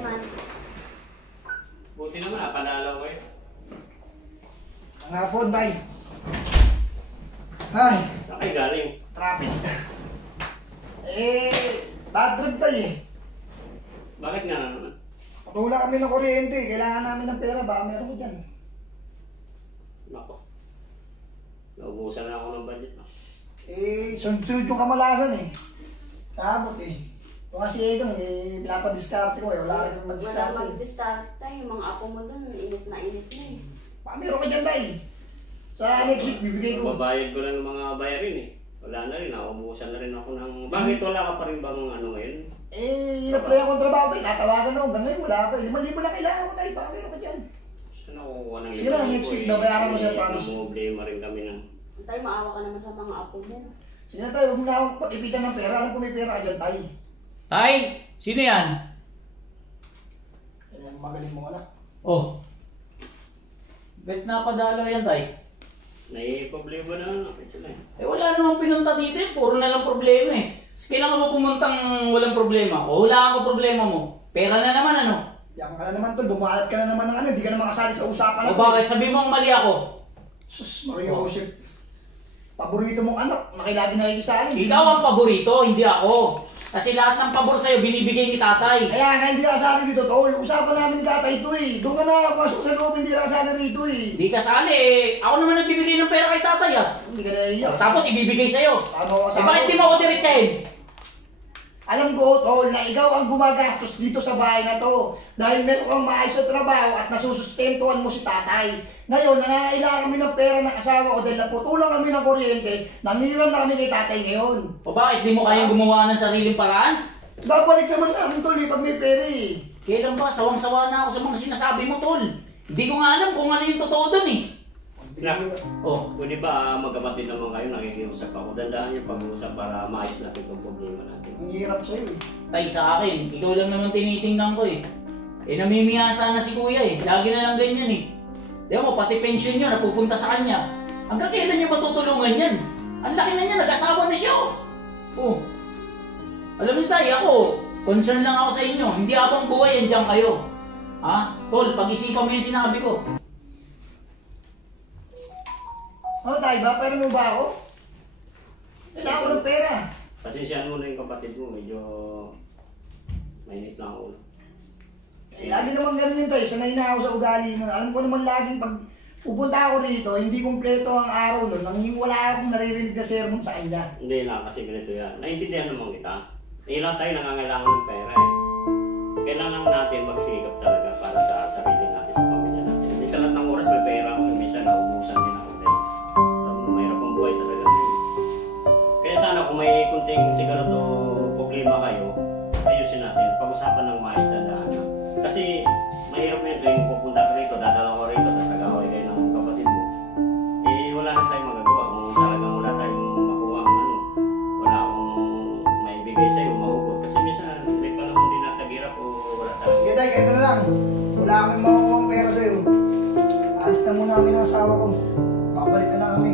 man. Buti naman, napadalaw kayo. Ang hapon, tay. Ay, Saan kayo galing? traffic. Bad trip tayo eh. Bakit nga naman? Patula kami ng kuryente. Kailangan namin ng pera. Baka meron ko dyan. Nako. Naubusan na ako ng budget. No? Sunod-sunod yung kamalasan eh. Nakabot eh. Kung kasi ito, pinapadiskarte ko eh. Wala rin yung Wala madiskarte. mag-start tayo. Yung mga apo mo dun, init na eh. Baka meron ka dyan tayo. Sa next week, bibigay ko. Babayad ko lang ng mga bayarin eh. Wala na rin, naubusan na rin ako ng... Bakit wala ka pa rin bang ano ngayon? In-apply akong trabaho tayo. Tatawagan ako. Hanggang ngayon, wala pa eh. 5,000 na kailangan ko tayo. Baka meron ka dyan. Saan ako kukuha ng Sige lang, next week daw, bayaran mo siya, promise. Namumblema rin kami ng... Tayo, maawa ka naman sa mga apo mo. Sige na tayo, huwag mo na akong pag-ipitan ng pera. Alam ko may pera ka dyan tayo. Tay, sino yan? Kaya magaling mo anak. Oh. Bet napadalaw yan, tay. Naiproblema na ano. Sila eh. Eh wala namang pinunta dito eh. Puro na lang problema eh. Kailangan mo pumuntang walang problema. O wala ka problema mo. Pera na naman ano. Yan ka na naman tol, dumalat ka na naman ng ano, hindi ka na makasali sa usapan O bakit? Sabi mo mali ako. Sus, Mario Joseph. Paborito mong anak, nakilagi nakikisali. Ikaw ang paborito, hindi ako. Kasi lahat ng pabor sa'yo binibigay ni tatay. Kaya nga hindi ka kasali dito, tol. Usapan namin ni tatay ito eh. Doon ka na, pasok sa loob, hindi ka kasali rito eh. Hindi kasali eh. Ako naman nagbibigay ng pera kay tatay ah. Hindi ka naiiyak. Tapos ibibigay sa'yo. Ano, Eh bakit di mo ako diretsahin? Alam ko, tol, na ikaw ang gumagastos dito sa bahay na to. Dahil meron kang maayos na trabaho at nasusustentuhan mo si tatay. Ngayon, nangangailangan kami ng pera ng asawa ko dahil naputulang kami ng kuryente, nangiram na kami kay tatay ngayon. O bakit di mo kayang gumawa ng sariling paraan? Babalik naman namin, tol, pag may pera eh. Kailan ba? Sawang-sawa na ako sa mga sinasabi mo, tol. Hindi ko nga alam kung ano yung totoo dun eh. Na, Oh, pwede ba magkapatid naman kayo, nakikiusap ako. Dandahan yung pag-uusap para maayos natin itong problema natin. Ang hirap sa'yo eh. tay sa akin. Ikaw lang naman tinitingnan ko eh. Eh namimiyasa na si kuya eh. Lagi na lang ganyan eh. Di mo, pati pension niya napupunta sa kanya. Hanggang kailan niya matutulungan yan? Ang laki na niya, nag-asawa na siya oh. Oh. Alam niyo tay, ako, concern lang ako sa inyo. Hindi habang buhay, andyan kayo. Ha? Tol, pag-isipan mo yung sinabi ko. Ano tayo ba? Pera mo ba ako? Kailangan ko ng pera. Pasensyahan mo na yung kapatid mo, medyo mainit lang ako. Lagi naman ganun yun tayo, sanay na ako sa ugali mo. Alam ko naman laging pag pupunta ako rito, hindi kumpleto ang araw nun, nang wala akong naririnig na sermon sa kanya. Hindi na, kasi ganito yan. Naintindihan naman kita. Ilan tayo nangangailangan ng pera eh. Kailangan natin magsikap talaga para sa sarili natin, sa pamilya natin. Hindi sa lahat ng oras may pera ako, minsan naubusan din ako din. Mahirap ang buhay talaga ngayon. Kaya sana kung may kunting sigurado problema kayo, ayusin natin, pag-usapan ng maayos dandahan. Kasi mahirap na yun tuwing pupunta ka rito, dadala ko rito, tapos nag-away kayo ng kapatid mo. Eh wala na tayong magagawa kung talagang wala tayong makuha ang ano. Wala akong maibigay sa'yo, mahugot. Kasi minsan may panahon din natagirap o wala tayo. Sige tayo, ganito na lang. Wala kami makukuha ang pera sa'yo. Alis na muna kami ng asawa ko. Babalik na lang kami.